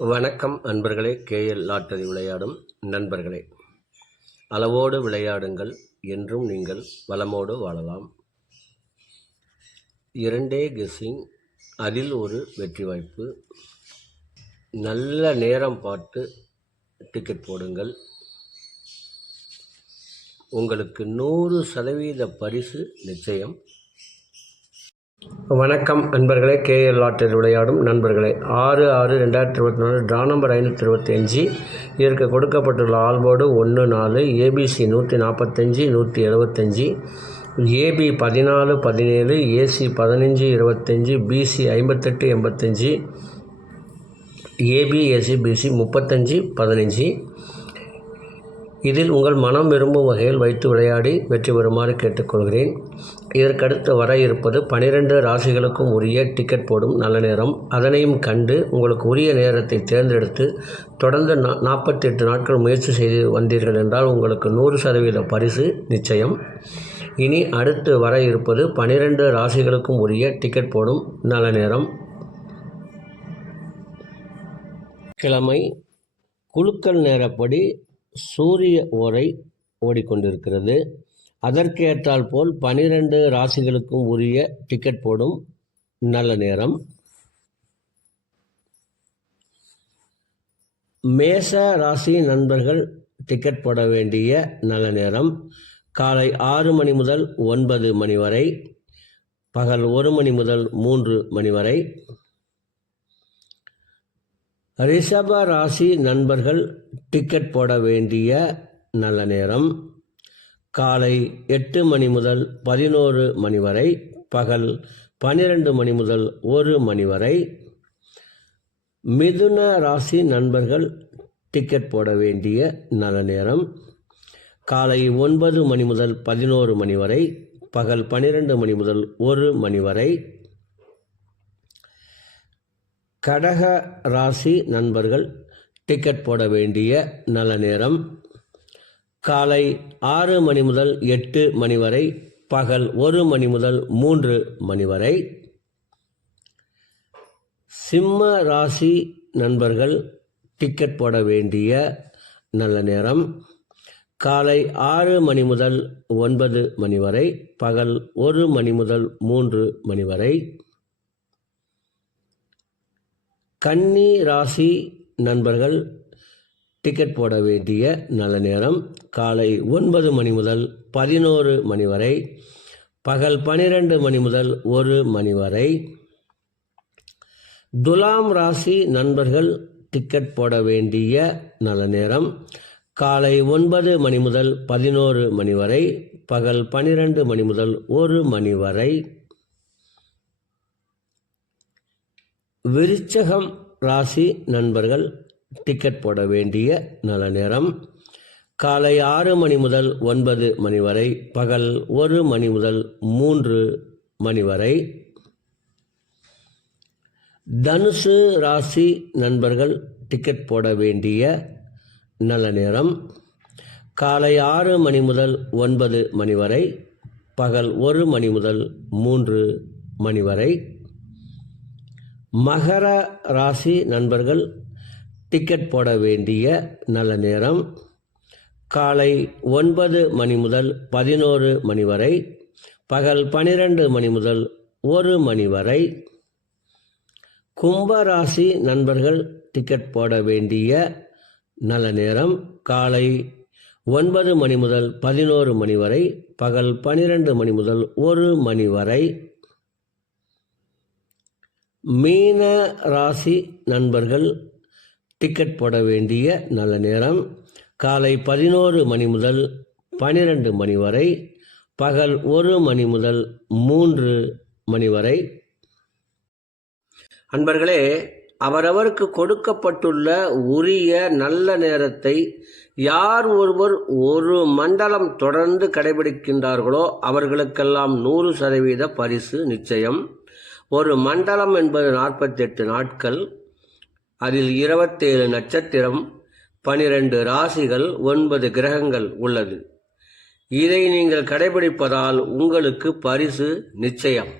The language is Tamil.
வணக்கம் அன்பர்களே. கேஎல் லாட்டரி விளையாடும் நண்பர்களே, அளவோடு விளையாடுங்கள், என்றும் நீங்கள் வளமோடு வாழலாம். 2 கெஸ்ஸிங், அதில் ஒரு வெற்றி வாய்ப்பு. நல்ல நேரம் பார்த்து டிக்கெட் போடுங்கள். உங்களுக்கு 100% பரிசு நிச்சயம். வணக்கம் அன்பர்களே. கேஎல் லாட்டரி விளையாடும் நண்பர்களே, 6/6/2024 ட்ரா நம்பர் 525. இதற்கு கொடுக்கப்பட்டுள்ள ஆல்போர்டு 1 4, A B C 145 175, A B 14 17, A C 15 25, B C 58 85, A B A C B C 35 15. இதில் உங்கள் மனம் விரும்பும் வகையில் வைத்து விளையாடி வெற்றி பெறுமாறு கேட்டுக்கொள்கிறேன். இதற்கடுத்து வர இருப்பது 12 ராசிகளுக்கும் உரிய டிக்கெட் போடும் நல்ல நேரம். அதனையும் கண்டு உங்களுக்கு உரிய நேரத்தை தேர்ந்தெடுத்து தொடர்ந்து 48 நாட்கள் முயற்சி செய்து வந்தீர்கள் என்றால் உங்களுக்கு 100% பரிசு நிச்சயம். இனி அடுத்து வர இருப்பது 12 ராசிகளுக்கும் உரிய டிக்கெட் போடும் நல்ல நேரம். கிழமை குலுக்கல் நேரப்படி சூரிய ஓரை ஓடிக்கொண்டிருக்கிறது. அதற்கேற்றால் போல் 12 ராசிகளுக்கும் உரிய டிக்கெட் போடும் நல்ல நேரம். மேச ராசி நண்பர்கள் டிக்கெட் போட வேண்டிய நல்ல நேரம் காலை 6 மணி முதல் 9 மணி வரை, பகல் 1 மணி முதல் 3 மணி வரை. ரிஷப ராசி நண்பர்கள் டிக்கெட் போட வேண்டிய நல்ல நேரம் காலை 8 மணி முதல் 11 மணி வரை, பகல் 12 மணி முதல் 1 மணி வரை. மிதுன ராசி நண்பர்கள் டிக்கெட் போட வேண்டிய நல்ல நேரம் காலை 9 மணி முதல் 11 மணி வரை, பகல் 12 மணி முதல் 1 மணி வரை. கடக ராசி நண்பர்கள் டிக்கெட் போட வேண்டிய நல்ல நேரம் காலை 6 மணி முதல் 8 மணி வரை, பகல் 1 மணி முதல் 3 மணி வரை. சிம்ம ராசி நண்பர்கள் டிக்கெட் போட வேண்டிய நல்ல நேரம் காலை 6 மணி முதல் 9 மணி வரை, பகல் 1 மணி முதல் 3 மணி வரை. கன்னி ராசி நண்பர்கள் டிக்கெட் போட வேண்டிய நல்ல நேரம் காலை 9 மணி முதல் 11 மணி வரை, பகல் 12 மணி முதல் 1 மணி வரை. துலாம் ராசி நண்பர்கள் டிக்கெட் போட வேண்டிய நல்ல நேரம் காலை 9 மணி முதல் 11 மணி வரை, பகல் 12 மணி முதல் 1 மணி வரை. விருச்சகம் ராசி நண்பர்கள் டிக்கெட் போட வேண்டிய நல்ல நேரம் காலை 6 மணி முதல் 9 மணி வரை, பகல் 1 மணி முதல் 3 மணி வரை. தனுசு ராசி நண்பர்கள் டிக்கெட் போட வேண்டிய நல்ல நேரம் காலை 6 மணி முதல் 9 மணி வரை, பகல் 1 மணி முதல் 3 மணி வரை. மகர ராசி நண்பர்கள் டிக்கெட் போட வேண்டிய நல்ல நேரம் காலை 9 மணி முதல் 11 மணி வரை, பகல் 12 மணி முதல் 1 மணி வரை. கும்ப ராசி நண்பர்கள் டிக்கெட் போட வேண்டிய நல்ல நேரம் காலை 9 மணி முதல் 11 மணி வரை, பகல் 12 மணி முதல் 1 மணி வரை. மீன ராசி நண்பர்கள் டிக்கெட் போட வேண்டிய நல்ல நேரம் காலை 11 மணி முதல் 12 மணி வரை, பகல் 1 மணி முதல் 3 மணி வரை. அன்பர்களே, அவரவருக்கு கொடுக்கப்பட்டுள்ள உரிய நல்ல நேரத்தை யார் ஒருவர் ஒரு மண்டலம் தொடர்ந்து கடைபிடிக்கின்றார்களோ அவர்களுக்கெல்லாம் 100% பரிசு நிச்சயம். ஒரு மண்டலம் என்பது 48 நாட்கள். அதில் 27 நட்சத்திரம், 12 ராசிகள், 9 கிரகங்கள் உள்ளது. இதை நீங்கள் கடைபிடிப்பதால் உங்களுக்கு பரிசு நிச்சயம்.